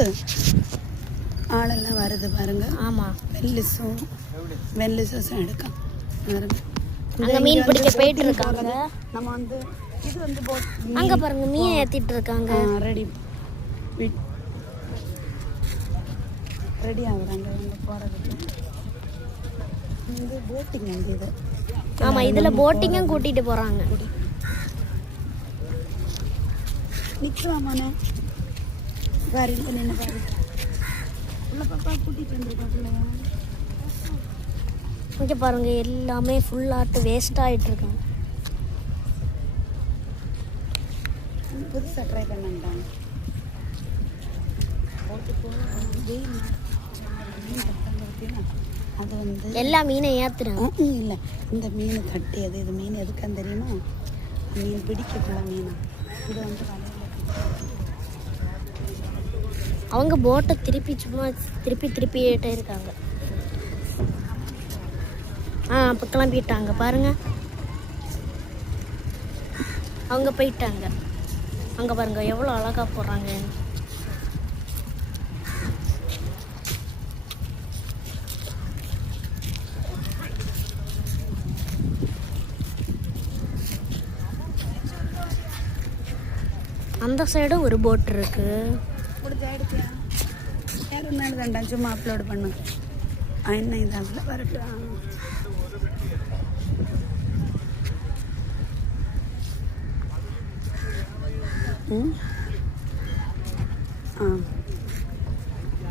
போடு. ஆளெல்லாம் வருது பாருங்க. ஆமாம், வெள்ளிசும் எடுക്കാം பாருங்க. அங்கே மீன் பிடிக்க போயிட்டு இருக்காங்க. நம்ம வந்து இது வந்து அங்கே பாருங்க மீன் ஏற்றிட்டு இருக்காங்க. ரெடி ஆகுறாங்க இவங்க போகிறதுக்கு. வந்து போட்டிங் வந்து இது. ஆமாம், இதில் போட்டிங்கும் கூட்டிகிட்டு போகிறாங்க. நிற்கலாமாண்ணே வேறு இல்லை நின்று பாரு. உள்ள பாப்பா கூட்டிகிட்டு வந்துருக்காங்க. இங்கே பாருங்க எல்லாமே ஃபுல்லாட்டு வேஸ்ட் ஆகிட்டு இருக்காங்க. புதுசாக ட்ரை பண்ணிட்டாங்க. அது வந்து எல்லா மீனை ஏற்றுறாங்க. இல்லை, இந்த மீன் தட்டி அது இது மீன் எதுக்கான்னு தெரியுமா? மீன் பிடிக்கக்குள்ள மீன் இது வந்து அவங்க போட்டை திருப்பி சும்மா திருப்பிட்டே இருக்காங்க. அப்போ கிளம்பிட்டாங்க பாருங்க. அவங்க போயிட்டாங்க. அங்கே பாருங்க எவ்வளோ அழகாக போடுறாங்க. அந்த சைடும் ஒரு போட் இருக்கு. யாரும் நாள் வேண்டாம், சும்மா அப்லோடு பண்ணு. என்ன இது அதில் வரட்டும். ஆ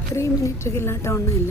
3 மினிட்டுக்கு இல்லாட்ட ஒன்றும் இல்லை.